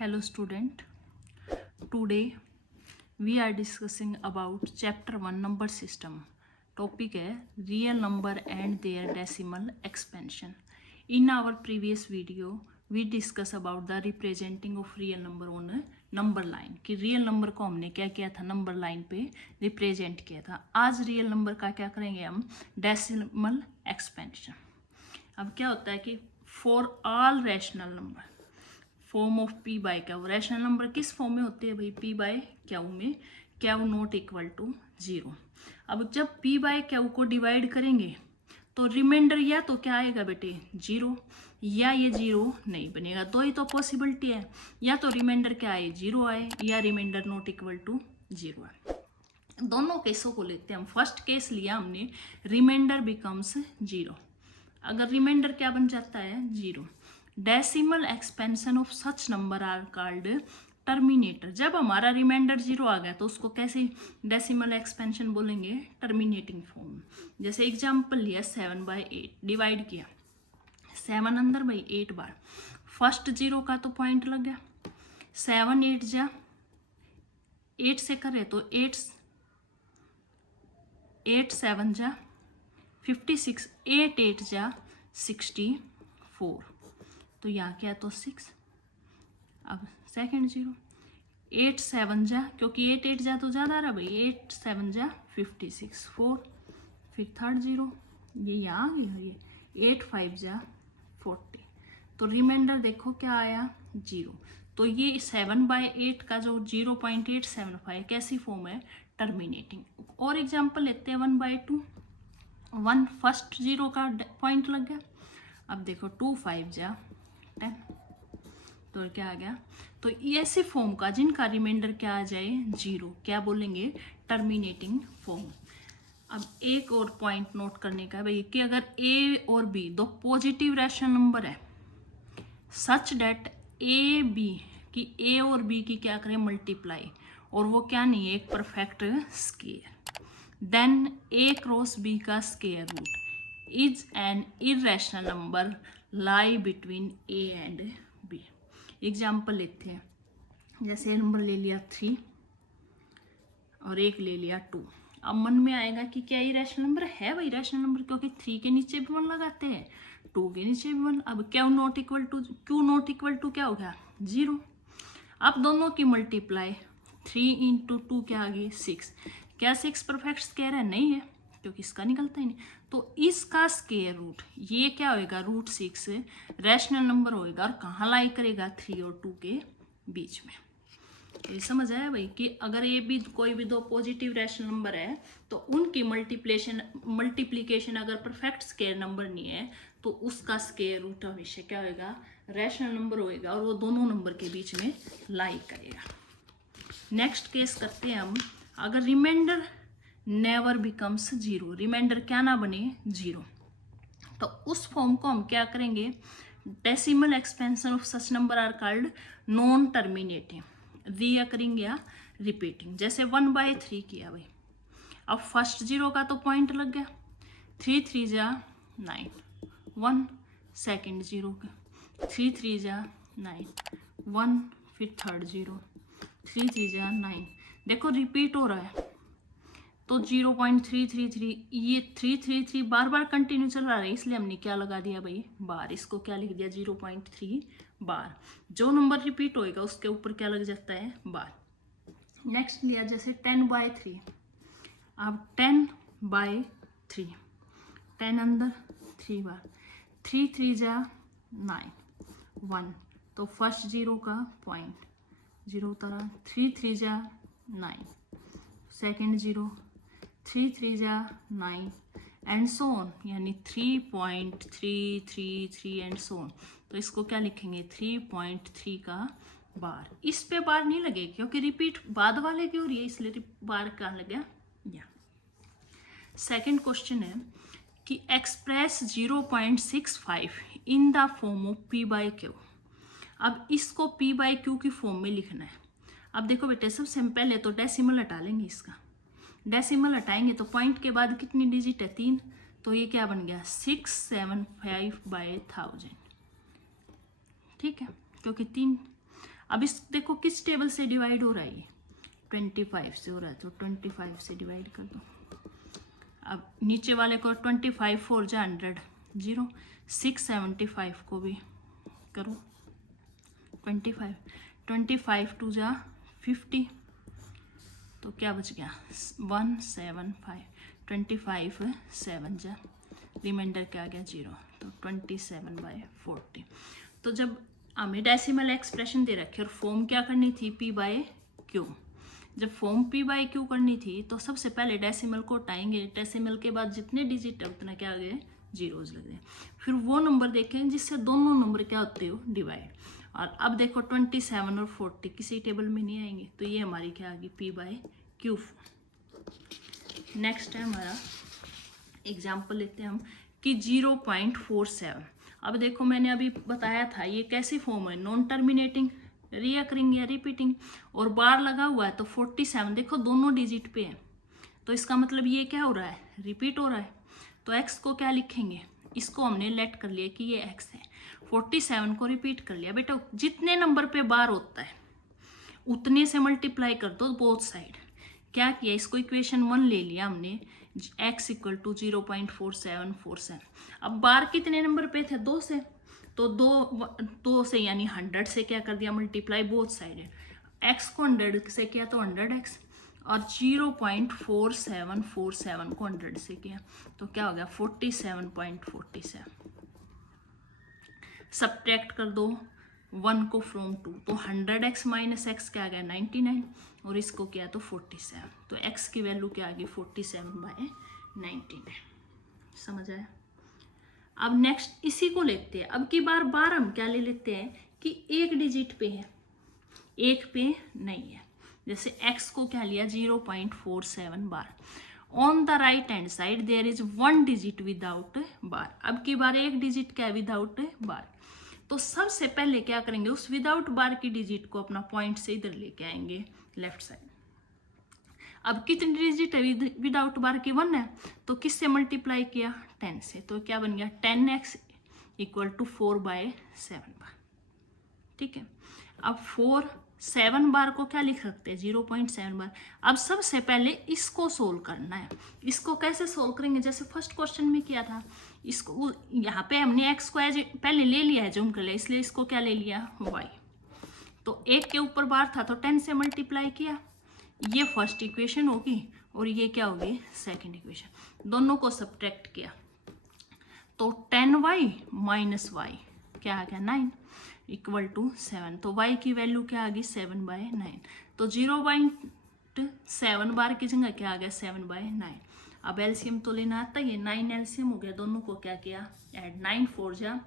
Hello student, today we are discussing about chapter 1 number system. Topic है real number and their decimal expansion. In our previous video we discuss about the representing of real number on a number line कि real number को हमने क्या किया था number line पे represent किया था. आज real number का क्या करेंगे हम decimal expansion. अब क्या होता है कि for all rational number form of P bye Q. Rational number किस फॉर्म में होते हैं भाई? पी बाय क्यू में, क्यू नॉट इक्वल टू 0. अब जब पी बाय क्यू को डिवाइड करेंगे तो रिमाइंडर या तो क्या आएगा बेटे 0, या ये 0 नहीं बनेगा. दो ही तो पॉसिबिलिटी है, या तो रिमाइंडर क्या आए 0 आए, या रिमाइंडर नॉट इक्वल टू 0 आए. दोनों केसों को लेते हैं हम. फर्स्ट केस लिया हमने रिमाइंडर बिकम्स 0. अगर रिमाइंडर क्या बन जाता है 0. Decimal expansion of such number are called terminator. जब हमारा रिमाइंडर 0 आ गया तो उसको कैसे डेसिमल एक्सपेंशन बोलेंगे? Terminating form. जैसे एग्जांपल लिया 7/8 डिवाइड किया, 7 अंदर भाई 8 बार. फर्स्ट 0 का तो पॉइंट लग गया. 7 8 जा 8 से करे तो 8 7 जा 56, 8 8 जा 64. तो यहाँ क्या तो 6. अब सेकंड 0 8 7 जा, क्योंकि 8 8 जा तो ज़्यादा रहा भाई, 8 7 जा 56 4. फिर थर्ड 0 ये यहाँ आ गया, ये 8 5 जा 40. तो रिमाइंडर देखो क्या आया 0. तो ये 7/8 का जो 0.875 कैसी फॉर्म है? टर्मिनेटिंग. और एग्जाम्पल लेते हैं 1/2. 1 फर्स्ट 0 का पॉइंट लग गया. अब देखो 2 5 जा 10. तो क्या आ गया? तो ऐसी फॉर्म का जिनका रिमाइंडर क्या आ जाए 0, क्या बोलेंगे? Terminating form. अब एक और पॉइंट नोट करने का भाई कि अगर ए और बी दो पॉजिटिव रैशनल नंबर है सच डेट ए बी की ए और बी की क्या करें मल्टीप्लाई, और वो क्या नहीं है एक perfect square, then A cross B का square root is an irrational number lie between A and B. Example लेते हैं, जैसे नंबर ले लिया 3 और एक ले लिया 2. अब मन में आएगा कि क्या ये रैशनल नंबर है? भाई रैशनल नंबर, क्योंकि 3 के नीचे भी 1 लगाते हैं, 2 के नीचे भी 1. अब क्यू नॉट इक्वल टू क्या हो गया 0. अब दोनों की मल्टीप्लाई 3 × 2 क्या आ गई 6. क्या 6 परफेक्ट स्क्वायर है? नहीं है, क्योंकि इसका निकलता ही नहीं. तो इसका स्क्वायर रूट ये क्या होएगा √6 रैशनल नंबर होएगा. और कहाँ लाई करेगा 3 और 2 के बीच में. ये समझ आया भाई कि अगर ये भी कोई भी दो पॉजिटिव रैशनल नंबर है तो उनकी मल्टीप्लिकेशन अगर परफेक्ट स्क्वायर नंबर नहीं है तो उसका स्क्वायर रूट हमेशा क्या होएगा रैशनल नंबर होएगा, और वो दोनों नंबर के बीच में लाई करेगा. नेक्स्ट केस करते हैं हम. अगर रिमाइंडर नेवर बिकम्स 0, रिमाइंडर क्या ना बने 0, तो उस फॉर्म को हम क्या करेंगे? Decimal expansion of such number are called non terminating, recurring या रिपीटिंग. जैसे 1/3 किया भाई. अब फर्स्ट 0 का तो पॉइंट लग गया, 3 3 जा 9 1. सेकेंड 0 का 3 3 जा 9 1. फिर थर्ड 0 3 3 जा 9. देखो रिपीट हो रहा है तो 0.333 ये 333 बार बार कंटिन्यू चल रहा है, इसलिए हमने क्या लगा दिया भाई बार. इसको क्या लिख दिया 0.3 बार. जो नंबर रिपीट होएगा उसके ऊपर क्या लग जाता है बार. नेक्स्ट लिया जैसे 10/3. अब 10/3 10 अंदर 3 बार 3 3 जा 9 1. तो फर्स्ट 0 का पॉइंट 0 तरह 3 3 जा 9. सेकेंड 0 3 3 जा 9 एंड सो ऑन, यानी 3.333 एंड सो ऑन. तो इसको क्या लिखेंगे 3.3 का बार. इस पे बार नहीं लगेगी क्योंकि रिपीट बाद वाले की हो रही है, इसलिए बार क्या लग गया यहाँ. सेकेंड क्वेश्चन है कि express 0.65 in the form of p/q. अब इसको p/q की फॉर्म में लिखना है. अब देखो बेटे सबसे पहले तो डेसिमल हटा लेंगे. इसका डेसिमल हटाएंगे तो पॉइंट के बाद कितनी डिजिट है 3, तो ये क्या बन गया 675/1000. ठीक है, क्योंकि 3. अब इस देखो किस टेबल से डिवाइड हो रहा है, ये 25 से हो रहा है, तो 25 से डिवाइड कर दो। अब नीचे वाले को 25 4 जा 100 0, 675 को भी करो 25, 25 2 जा 50, तो क्या बच गया 175, 25 7 जा, रिमाइंडर क्या आ गया 0, तो 27/40। तो जब हमें डेसिमल एक्सप्रेशन दे रखे और फॉर्म क्या करनी थी p/q, जब फॉर्म p/q करनी थी तो सबसे पहले डेसिमल को हटाएंगे, डेसिमल के बाद जितने डिजिट है उतना क्या आ गए जीरोज लग गए, फिर वो नंबर देखें जिससे दोनों नंबर क्या होते हो डिवाइड। और अब देखो 27 और 40 किसी टेबल में नहीं आएंगे, तो ये हमारी क्या आ गई p/q। नेक्स्ट है हमारा एग्जाम्पल लेते हैं हम कि 0.47। अब देखो मैंने अभी बताया था ये कैसी फॉर्म है, नॉन टर्मिनेटिंग, रीअकरिंग या रिपीटिंग, और बार लगा हुआ है तो 47 देखो दोनों डिजिट पे है, तो इसका मतलब ये क्या हो रहा है रिपीट हो रहा है। तो x को क्या लिखेंगे, इसको हमने लेट कर लिया कि ये x है, 47 को रिपीट कर लिया। बेटा जितने नंबर पे बार होता है उतने से मल्टीप्लाई कर दो बोथ साइड। क्या किया, इसको इक्वेशन 1 ले लिया हमने, x इक्वल टू 0.4747। अब बार कितने नंबर पे थे 2 से, तो 2 से यानी 100 से क्या कर दिया मल्टीप्लाई बोथ साइड, x को 100 से किया तो 100x, और 0.4747 को 100 से किया तो क्या हो गया 47.47। सब्ट्रैक्ट कर दो 1 को फ्रॉम 2, तो 100x माइनस x क्या आ गया 99, और इसको किया तो 47, तो x की वैल्यू क्या आ गई 47/99। समझ आया। अब नेक्स्ट इसी को लेते हैं, अब की बार हम क्या ले लेते हैं कि एक डिजिट पे है एक पे नहीं है। जैसे x को क्या लिया 0.47 bar, on the right hand side there is 1 digit without bar. अब की बार एक डिजिट क्या है विदाउट बार, तो सबसे पहले क्या करेंगे उस विदाउट बार की डिजिट को अपना पॉइंट से इधर लेके आएंगे लेफ्ट साइड। अब कितनी डिजिट है विदाउट बार की 1 है, तो किससे मल्टीप्लाई किया 10 से, तो क्या बन गया 10x इक्वल टू 4/7 बार। ठीक है, अब 7 बार को क्या लिख सकते हैं 0.7 बार। अब सबसे पहले इसको सोल्व करना है, इसको कैसे सोल्व करेंगे, जैसे फर्स्ट क्वेश्चन में किया था, इसको यहाँ पे हमने x को एज पहले ले लिया है जूम कर लिया, इसलिए इसको क्या ले लिया y, तो एक के ऊपर बार था तो 10 से मल्टीप्लाई किया, ये फर्स्ट इक्वेशन होगी और ये क्या होगी सेकंड इक्वेशन, दोनों को सब्ट्रैक्ट किया तो 10y माइनस y क्या आ गया 9 इक्वल टू 7, तो y की वैल्यू क्या आ गई 7/9, तो 0.7 बार की जगह क्या आ गया 7/9। अब एलसीएम तो लेना आता है, ये 9 एलसीएम हो गया, दोनों को क्या किया ऐड, 9 4 जा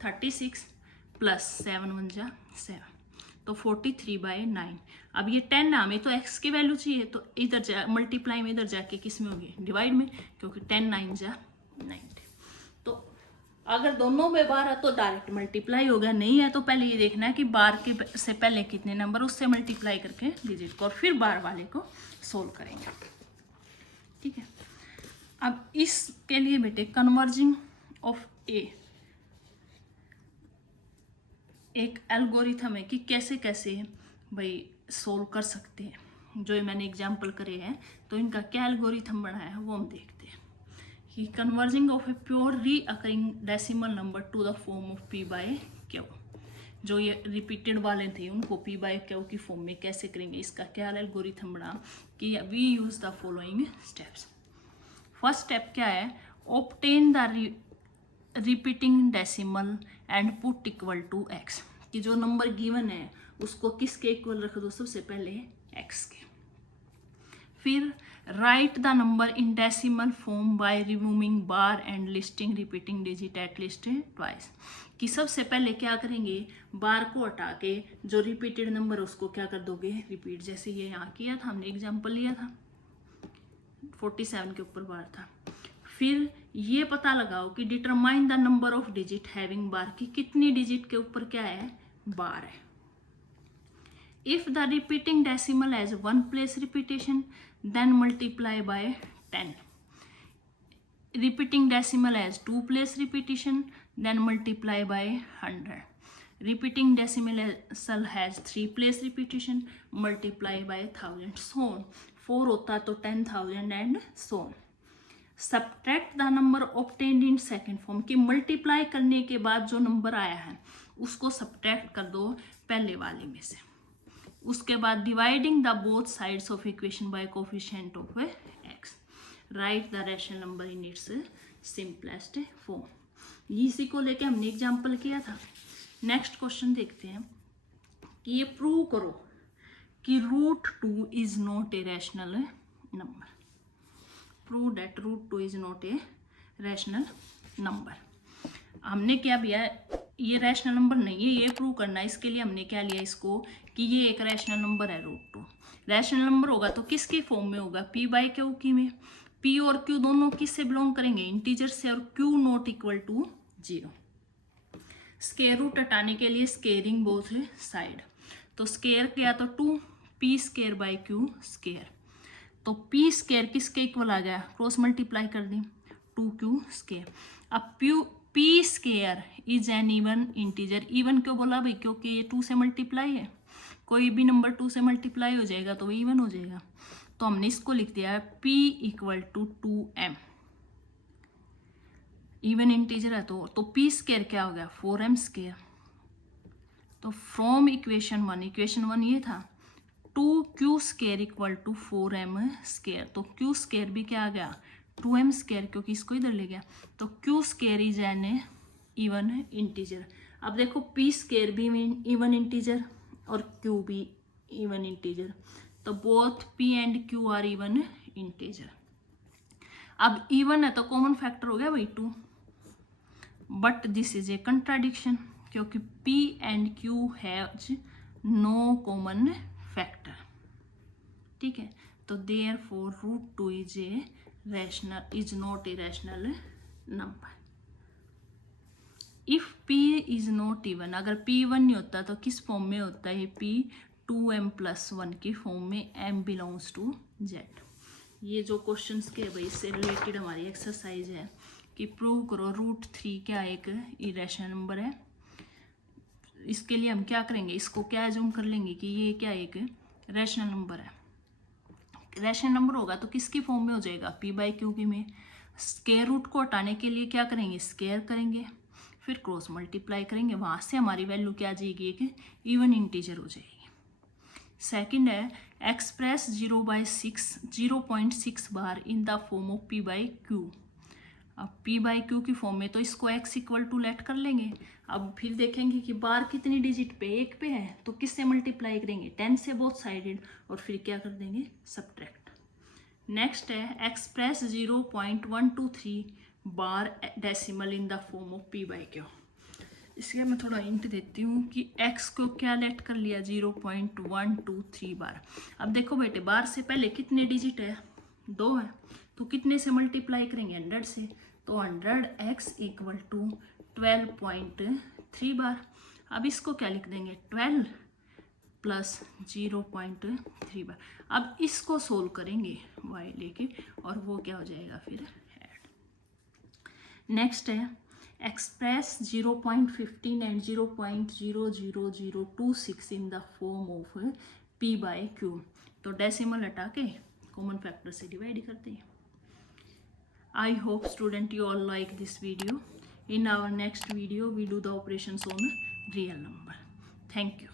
36 प्लस 7 1 जा 7, तो 43/9। अब ये 10 ना, हमें तो x की वैल्यू चाहिए, तो इधर जा मल्टीप्लाई में इधर जाके किस में होगी डिवाइड में, क्योंकि 10 9 जा 90। तो अगर दोनों में बार है तो डायरेक्ट मल्टीप्लाई होगा, नहीं है तो पहले ये देखना है कि बार के से पहले कितने नंबर उससे मल्टीप्लाई करके डिजिट को, और फिर बार वाले को सोल्व करेंगे। ठीक है, अब इसके लिए बेटे कन्वर्जिंग ऑफ ए एक एल्गोरिथम है कि कैसे कैसे भाई सोल्व कर सकते हैं। जो मैंने एग्जाम्पल करे हैं तो इनका क्या एल्गोरिथम बनाया है वो हम देखते हैं कि converging of a pure recurring decimal number two the form of p/q। जो ये रिपीटेड वाले थे उनको p/q की फॉर्म में कैसे करेंगे, इसका क्या एल्गोरिथम बना कि we use the following steps. First step क्या है, obtain the repeating decimal and put equal to x, कि जो नंबर गिवन है उसको किसके इक्वल रख दो, सबसे पहले x के। फिर right the number in decimal form by removing bar and listing repeating digit at least twice, कि सबसे पहले क्या करेंगे बार को हटा के जो रिपीटेड नंबर उसको क्या कर दोगे रिपीट, जैसे ये यहाँ किया था हमने एग्जाम्पल लिया था 47 के ऊपर बार था। फिर ये पता लगाओ कि determine the number of digit having bar, की कितनी डिजिट के ऊपर क्या है बार है। If the repeating decimal has 1 place repetition then multiply by 10, repeating decimal has 2 place repetition then multiply by 100, Repeating decimal has 3 place repetition, multiply by 1000, so on. 4 होता तो 10,000 and so on. Subtract the number obtained in second form, कि multiply करने के बाद जो number आया है उसको सब्ट्रैक्ट कर दो पहले वाले में से. उसके बाद dividing the both sides of equation by coefficient of x. Right the rational number in its simplest form. इसी को लेके हमने एग्जाम्पल किया था. नेक्स्ट क्वेश्चन देखते हैं कि ये प्रूव करो कि √2 is not a rational number. Prove that √2 is not a rational number. हमने क्या किया, ये रैशनल नंबर नहीं है, ये प्रूव करना है. इसके लिए हमने क्या लिया इसको कि ये एक रैशनल नंबर है √2. रैशनल नंबर होगा तो किसकी फॉर्म में होगा, p/q की में. p और q दोनों किससे बिलोंग करेंगे, इंटीजर से, और q not equal to 0. Square root हटाने के लिए स्केयरिंग बोथ साइड. तो स्केयर किया तो 2p² / q². तो p² किसके इक्वल आ गया, क्रॉस मल्टीप्लाई कर दी 2q². अब p² is an even integer. Even क्यों बोला भाई, क्योंकि ये 2 से मल्टीप्लाई है. कोई भी नंबर 2 से मल्टीप्लाई हो जाएगा तो वो इवन हो जाएगा. तो हमने इसको लिख दिया है p = 2m. इवन इंटीजर है तो p² क्या हो गया, 4m². तो फ्रॉम इक्वेशन 1 ये था 2q² = 4m². तो q² भी क्या आ गया, 2m², क्योंकि इसको इधर ले गया. तो q² is an even integer. अब देखो p² भी इवन इंटीजर और q भी इवन इंटीजर. तो both p and q are even integer. अब इवन है तो कॉमन फैक्टर हो गया भाई 2. But this is a contradiction, क्योंकि p and q has no common factor. ठीक है, तो therefore √2 is not a rational number. If p is not even, अगर p इवन नहीं होता तो किस फॉर्म में होता है, p 2m+1 की फॉर्म में, m बिलोंग्स टू z. ये जो क्वेश्चंस के भाई इससे रिलेटेड हमारी एक्सरसाइज है कि प्रूव करो √3 क्या एक इरेशनल नंबर है. इसके लिए हम क्या करेंगे, इसको क्या एज्यूम कर लेंगे कि ये क्या एक रैशनल नंबर है. रैशनल नंबर होगा तो किसकी फॉर्म में हो जाएगा, p/q की में. स्क्वायर रूट को हटाने के लिए क्या करेंगे, स्क्वायर करेंगे, फिर क्रॉस मल्टीप्लाई करेंगे, वहाँ से हमारी वैल्यू क्या आ जाएगी, एक इवन इंटीजर हो जाएगी. सेकंड है express 0.6 bar in the form of p/q. अब p/q की फॉर्म में तो इसको x = लेट कर लेंगे. अब फिर देखेंगे कि बार कितनी डिजिट पे, 1 पे है, तो किससे मल्टीप्लाई करेंगे, 10 से बोथ साइडेड, और फिर क्या कर देंगे, सब्ट्रैक्ट. नेक्स्ट है express 0.123 bar decimal in the form of p/q. इसलिए मैं थोड़ा हिंट देती हूँ कि x को क्या लेट कर लिया, 0.123 बार. अब देखो बेटे, बार से पहले कितने डिजिट है, 2 है, तो कितने से मल्टीप्लाई करेंगे, 100 से. तो 100x = 12.3 बार. अब इसको क्या लिख देंगे, 12 + 0.3 बार. अब इसको सोल्व करेंगे y लेके, और वो क्या हो जाएगा फिर ऐड. नेक्स्ट है express 0.15 and 0.00026 in the form of p/q. तो डेसिमल हटा के कॉमन फैक्टर से डिवाइड करते हैं. I hope student you all like this video. In our next video we do the operations on real number. Thank you.